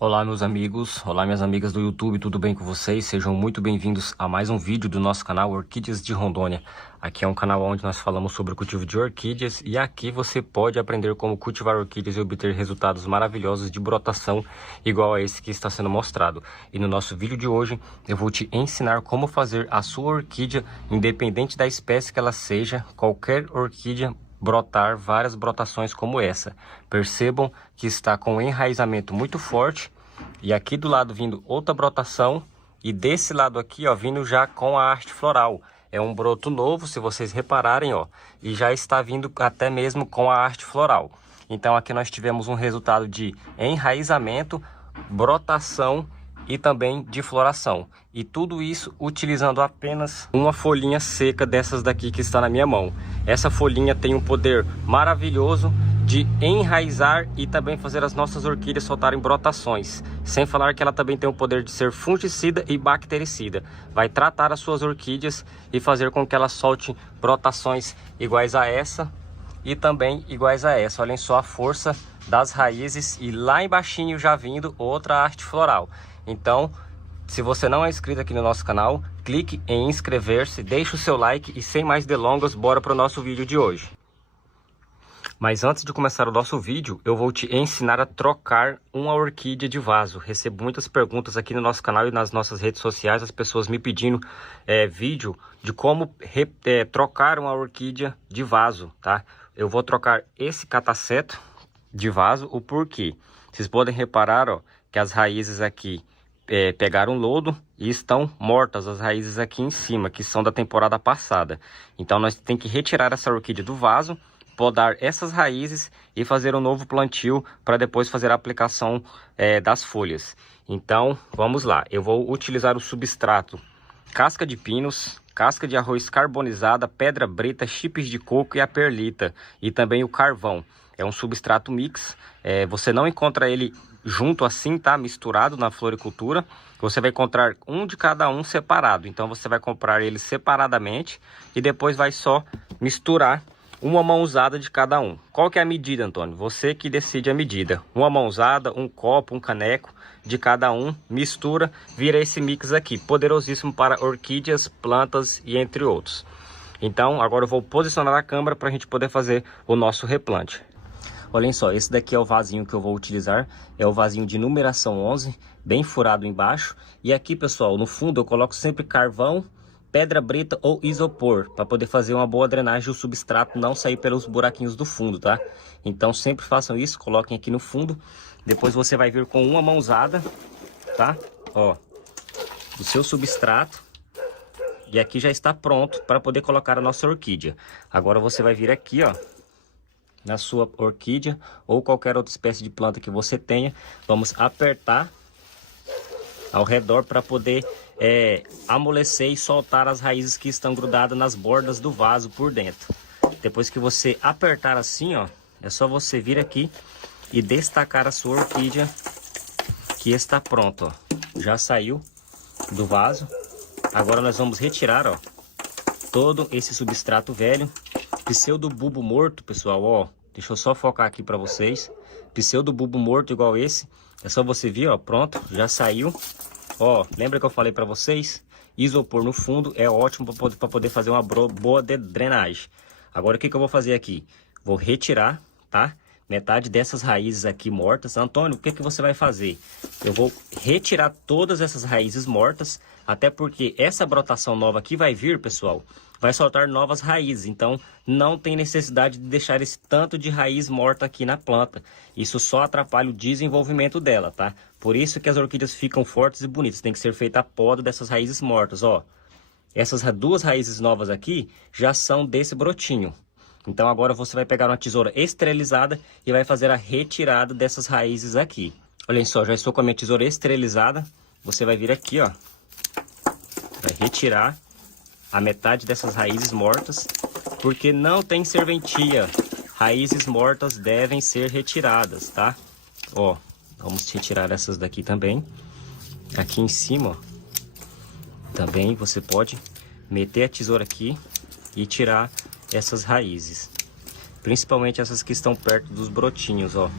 Olá meus amigos, olá minhas amigas do YouTube, tudo bem com vocês? Sejam muito bem-vindos a mais um vídeo do nosso canal Orquídeas de Rondônia. Aqui é um canal onde nós falamos sobre o cultivo de orquídeas e aqui você pode aprender como cultivar orquídeas e obter resultados maravilhosos de brotação igual a esse que está sendo mostrado. E no nosso vídeo de hoje eu vou te ensinar como fazer a sua orquídea, independente da espécie que ela seja, qualquer orquídea, brotar várias brotações como essa. Percebam que está com um enraizamento muito forte e aqui do lado vindo outra brotação e desse lado aqui ó, vindo já com a haste floral. É um broto novo, se vocês repararem, ó, e já está vindo até mesmo com a haste floral. Então aqui nós tivemos um resultado de enraizamento, brotação e também de floração. E tudo isso utilizando apenas uma folhinha seca dessas daqui que está na minha mão. Essa folhinha tem um poder maravilhoso de enraizar e também fazer as nossas orquídeas soltarem brotações. Sem falar que ela também tem o poder de ser fungicida e bactericida. Vai tratar as suas orquídeas e fazer com que elas soltem brotações iguais a essa e também iguais a essa. Olhem só a força das raízes e lá embaixinho já vindo outra haste floral. Então, se você não é inscrito aqui no nosso canal, clique em inscrever-se, deixe o seu like e sem mais delongas, bora para o nosso vídeo de hoje. Mas antes de começar o nosso vídeo, eu vou te ensinar a trocar uma orquídea de vaso. Recebo muitas perguntas aqui no nosso canal e nas nossas redes sociais, as pessoas me pedindo vídeo de como trocar uma orquídea de vaso, tá? Eu vou trocar esse cataceto de vaso, o porquê? Vocês podem reparar, ó, que as raízes aqui pegaram lodo e estão mortas as raízes aqui em cima, que são da temporada passada. Então nós temos que retirar essa orquídea do vaso, podar essas raízes e fazer um novo plantio para depois fazer a aplicação das folhas. Então vamos lá, eu vou utilizar o substrato casca de pinos, casca de arroz carbonizada, pedra brita, chips de coco e a perlita e também o carvão. É um substrato mix, você não encontra ele junto assim, tá? Misturado na floricultura. Você vai encontrar um de cada um separado. Então você vai comprar eles separadamente e depois vai só misturar uma mãozada de cada um. Qual que é a medida, Antônio? Você que decide a medida. Uma mãozada, um copo, um caneco de cada um, mistura, vira esse mix aqui. Poderosíssimo para orquídeas, plantas e entre outros. Então agora eu vou posicionar a câmera para a gente poder fazer o nosso replante. Olhem só, esse daqui é o vasinho que eu vou utilizar, é o vasinho de numeração 11, bem furado embaixo. E aqui, pessoal, no fundo eu coloco sempre carvão, pedra brita ou isopor, para poder fazer uma boa drenagem e o substrato não sair pelos buraquinhos do fundo, tá? Então sempre façam isso, coloquem aqui no fundo. Depois você vai vir com uma mãozada, tá? Ó, do seu substrato. E aqui já está pronto para poder colocar a nossa orquídea. Agora você vai vir aqui, ó, na sua orquídea ou qualquer outra espécie de planta que você tenha. Vamos apertar ao redor para poder amolecer e soltar as raízes que estão grudadas nas bordas do vaso por dentro. Depois que você apertar assim, ó, é só você vir aqui e destacar a sua orquídea que está pronto, ó. Já saiu do vaso. Agora nós vamos retirar, ó, todo esse substrato velho. Pseudobulbo morto, pessoal, ó, deixa eu só focar aqui para vocês. Pseudobulbo morto igual esse, é só você vir, ó, pronto, já saiu. Ó, lembra que eu falei para vocês? Isopor no fundo é ótimo para poder fazer uma boa drenagem. Agora o que eu vou fazer aqui? Vou retirar, tá? Metade dessas raízes aqui mortas. Antônio, o que você vai fazer? Eu vou retirar todas essas raízes mortas, até porque essa brotação nova que vai vir, pessoal, vai soltar novas raízes. Então não tem necessidade de deixar esse tanto de raiz morta aqui na planta. Isso só atrapalha o desenvolvimento dela, tá? Por isso que as orquídeas ficam fortes e bonitas. Tem que ser feita a poda dessas raízes mortas, ó. Essas duas raízes novas aqui já são desse brotinho. Então agora você vai pegar uma tesoura esterilizada e vai fazer a retirada dessas raízes aqui. Olhem só, já estou com a minha tesoura esterilizada. Você vai vir aqui, ó, vai retirar a metade dessas raízes mortas, porque não tem serventia. Raízes mortas devem ser retiradas, tá? Ó, vamos retirar essas daqui também. Aqui em cima, ó, também você pode meter a tesoura aqui e tirar essas raízes, principalmente essas que estão perto dos brotinhos, ó.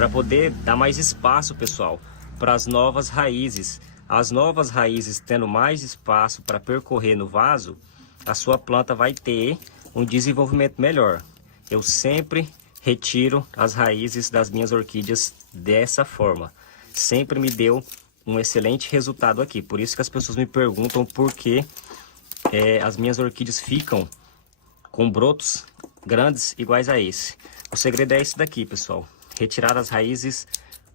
para poder dar mais espaço, pessoal, para as novas raízes. As novas raízes tendo mais espaço para percorrer no vaso, a sua planta vai ter um desenvolvimento melhor. Eu sempre retiro as raízes das minhas orquídeas dessa forma. Sempre me deu um excelente resultado aqui. Por isso que as pessoas me perguntam por que as minhas orquídeas ficam com brotos grandes iguais a esse. O segredo é esse daqui, pessoal. Retirar as raízes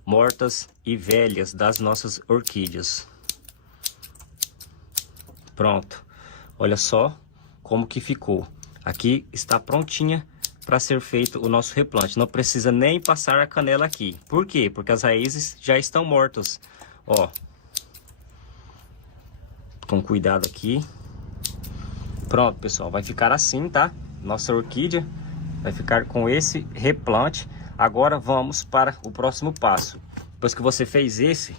mortas e velhas das nossas orquídeas. Pronto. Olha só como que ficou. Aqui está prontinha para ser feito o nosso replante. Não precisa nem passar a canela aqui. Por quê? Porque as raízes já estão mortas. Ó. Com cuidado aqui. Pronto, pessoal. Vai ficar assim, tá? Nossa orquídea vai ficar com esse replante. Agora vamos para o próximo passo. Depois que você fez esse,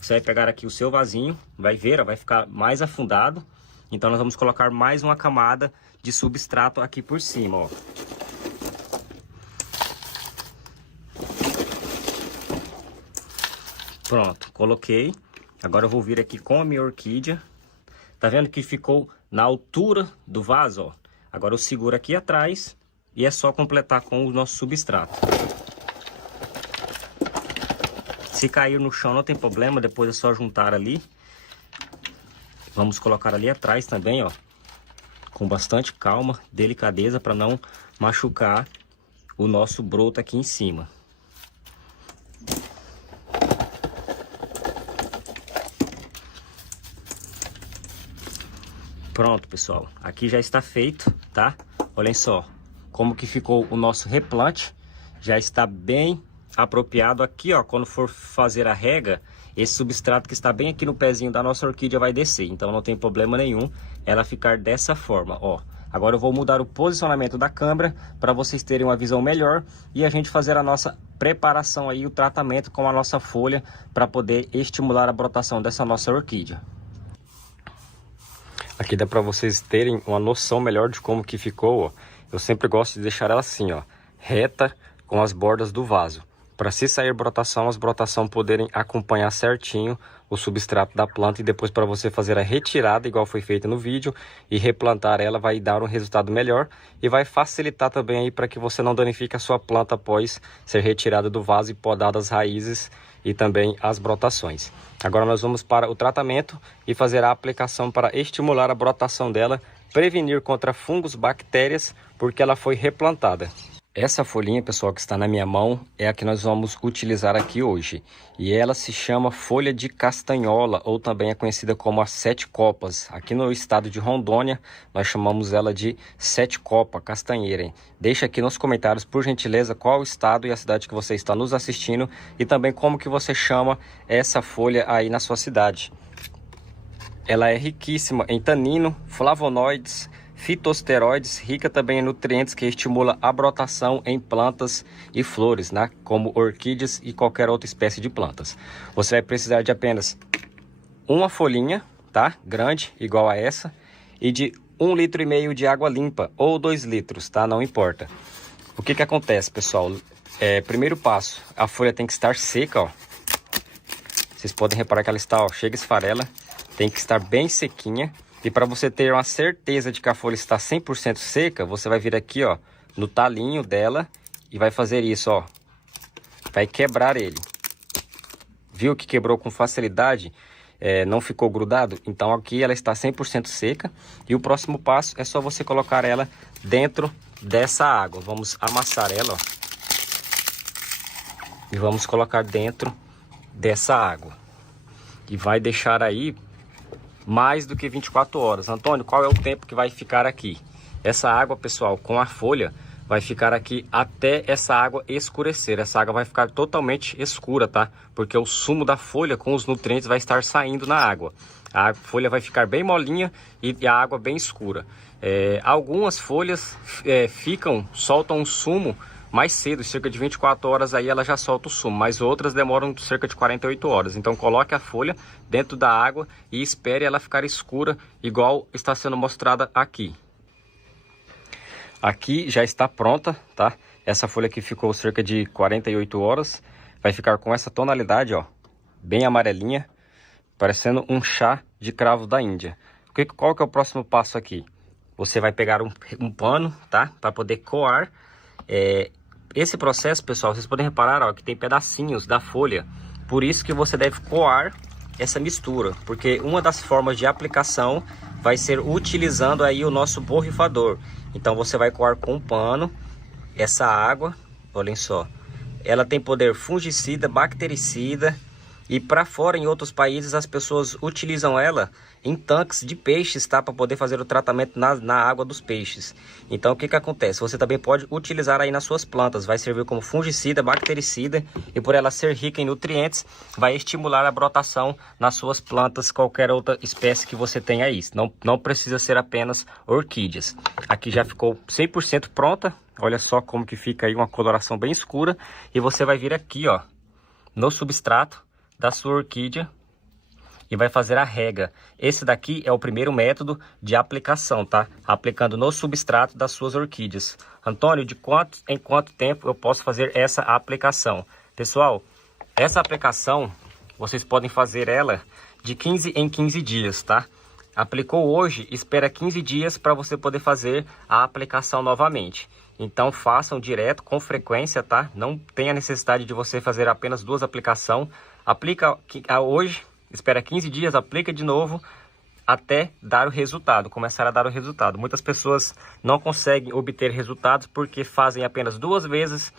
você vai pegar aqui o seu vasinho, vai ver, ó, vai ficar mais afundado. Então nós vamos colocar mais uma camada de substrato aqui por cima, ó. Pronto, coloquei. Agora eu vou vir aqui com a minha orquídea. Tá vendo que ficou na altura do vaso, ó? Agora eu seguro aqui atrás e é só completar com o nosso substrato. Se cair no chão não tem problema, depois é só juntar ali. Vamos colocar ali atrás também, ó. Com bastante calma, delicadeza, para não machucar o nosso broto aqui em cima. Pronto, pessoal. Aqui já está feito, tá? Olhem só como que ficou o nosso replante. Já está bem apropriado aqui, ó. Quando for fazer a rega, esse substrato que está bem aqui no pezinho da nossa orquídea vai descer. Então não tem problema nenhum ela ficar dessa forma, ó. Agora eu vou mudar o posicionamento da câmera para vocês terem uma visão melhor e a gente fazer a nossa preparação aí, o tratamento com a nossa folha para poder estimular a brotação dessa nossa orquídea. Aqui dá para vocês terem uma noção melhor de como que ficou, ó. Eu sempre gosto de deixar ela assim, ó, reta com as bordas do vaso. Para se sair brotação, as brotações poderem acompanhar certinho o substrato da planta. E depois para você fazer a retirada, igual foi feito no vídeo, e replantar ela, vai dar um resultado melhor. E vai facilitar também aí para que você não danifique a sua planta após ser retirada do vaso e podada as raízes e também as brotações. Agora nós vamos para o tratamento e fazer a aplicação para estimular a brotação dela, prevenir contra fungos, bactérias, porque ela foi replantada. Essa folhinha, pessoal, que está na minha mão é a que nós vamos utilizar aqui hoje. E ela se chama folha de castanhola, ou também é conhecida como a sete copas. Aqui no estado de Rondônia, nós chamamos ela de sete copa castanheira. Deixa aqui nos comentários, por gentileza, qual o estado e a cidade que você está nos assistindo. E também como que você chama essa folha aí na sua cidade. Ela é riquíssima em tanino, flavonoides, fitosteroides, rica também em nutrientes que estimula a brotação em plantas e flores, né? Como orquídeas e qualquer outra espécie de plantas. Você vai precisar de apenas uma folhinha, tá? Grande, igual a essa, e de 1,5 litro de água limpa, ou 2 litros, tá? Não importa. O que que acontece, pessoal? Primeiro passo, a folha tem que estar seca, ó. Vocês podem reparar que ela está, ó, chega esfarela, tem que estar bem sequinha. E para você ter uma certeza de que a folha está 100% seca, você vai vir aqui, ó, no talinho dela e vai fazer isso, ó. Vai quebrar ele. Viu que quebrou com facilidade? Não ficou grudado? Então aqui ela está 100% seca. E o próximo passo é só você colocar ela dentro dessa água. Vamos amassar ela, ó. E vamos colocar dentro dessa água. E vai deixar aí mais do que 24 horas. Antônio, qual é o tempo que vai ficar aqui? Essa água, pessoal, com a folha, vai ficar aqui até essa água escurecer. Essa água vai ficar totalmente escura, tá? Porque o sumo da folha com os nutrientes vai estar saindo na água. A folha vai ficar bem molinha e a água bem escura. Algumas folhas soltam um sumo mais cedo, cerca de 24 horas aí ela já solta o sumo, mas outras demoram cerca de 48 horas. Então coloque a folha dentro da água e espere ela ficar escura, igual está sendo mostrada aqui. Aqui já está pronta, tá? Essa folha aqui ficou cerca de 48 horas. vai ficar com essa tonalidade, ó, bem amarelinha, parecendo um chá de cravo da Índia. Qual que é o próximo passo aqui? Você vai pegar um pano, tá? Para poder coar. Esse processo, pessoal, vocês podem reparar, ó, que tem pedacinhos da folha. Por isso que você deve coar essa mistura, porque uma das formas de aplicação vai ser utilizando aí o nosso borrifador. Então você vai coar com um pano essa água, olhem só. Ela tem poder fungicida, bactericida, e para fora, em outros países, as pessoas utilizam ela em tanques de peixes, tá? Para poder fazer o tratamento na água dos peixes. Então, o que acontece? Você também pode utilizar aí nas suas plantas. Vai servir como fungicida, bactericida, e por ela ser rica em nutrientes, vai estimular a brotação nas suas plantas, qualquer outra espécie que você tenha aí. Não precisa ser apenas orquídeas. Aqui já ficou 100% pronta. Olha só como que fica aí uma coloração bem escura. E você vai vir aqui, ó, no substrato da sua orquídea e vai fazer a rega. Esse daqui é o primeiro método de aplicação, tá? Aplicando no substrato das suas orquídeas. Antônio, de quanto em quanto tempo eu posso fazer essa aplicação? Pessoal, essa aplicação, vocês podem fazer ela de 15 em 15 dias, tá? Aplicou hoje, espera 15 dias para você poder fazer a aplicação novamente. Então façam direto, com frequência, tá? Não tem a necessidade de você fazer apenas 2 aplicações. Aplica hoje, espera 15 dias, aplica de novo até dar o resultado, começar a dar o resultado. Muitas pessoas não conseguem obter resultados porque fazem apenas 2 vezes,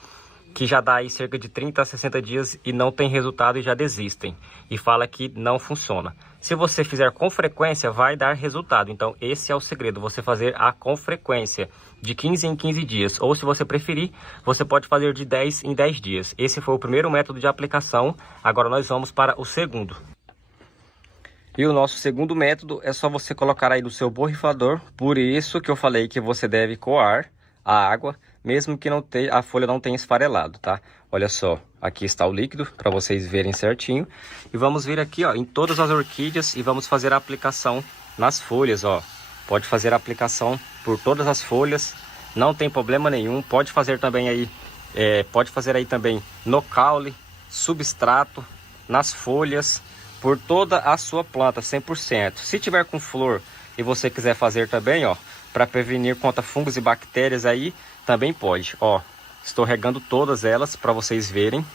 que já dá aí cerca de 30 a 60 dias e não tem resultado e já desistem. E fala que não funciona. Se você fizer com frequência, vai dar resultado. Então, esse é o segredo, você fazer com frequência, de 15 em 15 dias. Ou, se você preferir, você pode fazer de 10 em 10 dias. Esse foi o primeiro método de aplicação. Agora nós vamos para o segundo. E o nosso segundo método é só você colocar aí no seu borrifador. Por isso que eu falei que você deve coar a água, mesmo que a folha não tenha esfarelado, tá? Olha só, aqui está o líquido para vocês verem certinho. E vamos vir aqui, ó, em todas as orquídeas e vamos fazer a aplicação nas folhas, ó. Pode fazer a aplicação por todas as folhas, não tem problema nenhum. Pode fazer também aí, também no caule, substrato, nas folhas, por toda a sua planta, 100%. Se tiver com flor e você quiser fazer também, ó, para prevenir contra fungos e bactérias aí, também pode. Ó, estou regando todas elas para vocês verem.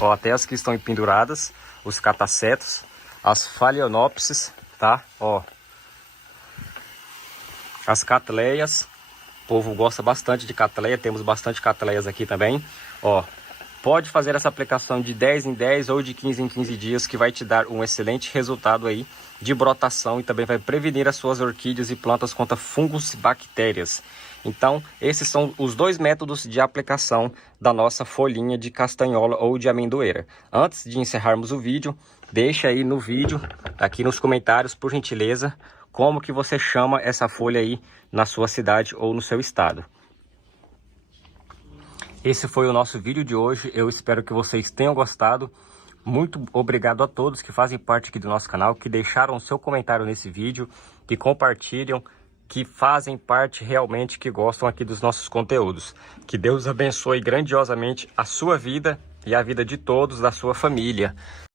Ó, até as que estão penduradas, os catacetos, as phalaenopsis, tá? Ó, as catleias. O povo gosta bastante de catleia, temos bastante catleias aqui também. Ó, pode fazer essa aplicação de 10 em 10 ou de 15 em 15 dias, que vai te dar um excelente resultado aí de brotação e também vai prevenir as suas orquídeas e plantas contra fungos e bactérias. Então, esses são os 2 métodos de aplicação da nossa folhinha de castanhola ou de amendoeira. Antes de encerrarmos o vídeo, deixa aí no vídeo, aqui nos comentários, por gentileza, como que você chama essa folha aí na sua cidade ou no seu estado. Esse foi o nosso vídeo de hoje, eu espero que vocês tenham gostado. Muito obrigado a todos que fazem parte aqui do nosso canal, que deixaram o seu comentário nesse vídeo, que compartilham, que fazem parte realmente, que gostam aqui dos nossos conteúdos. Que Deus abençoe grandiosamente a sua vida e a vida de todos da sua família.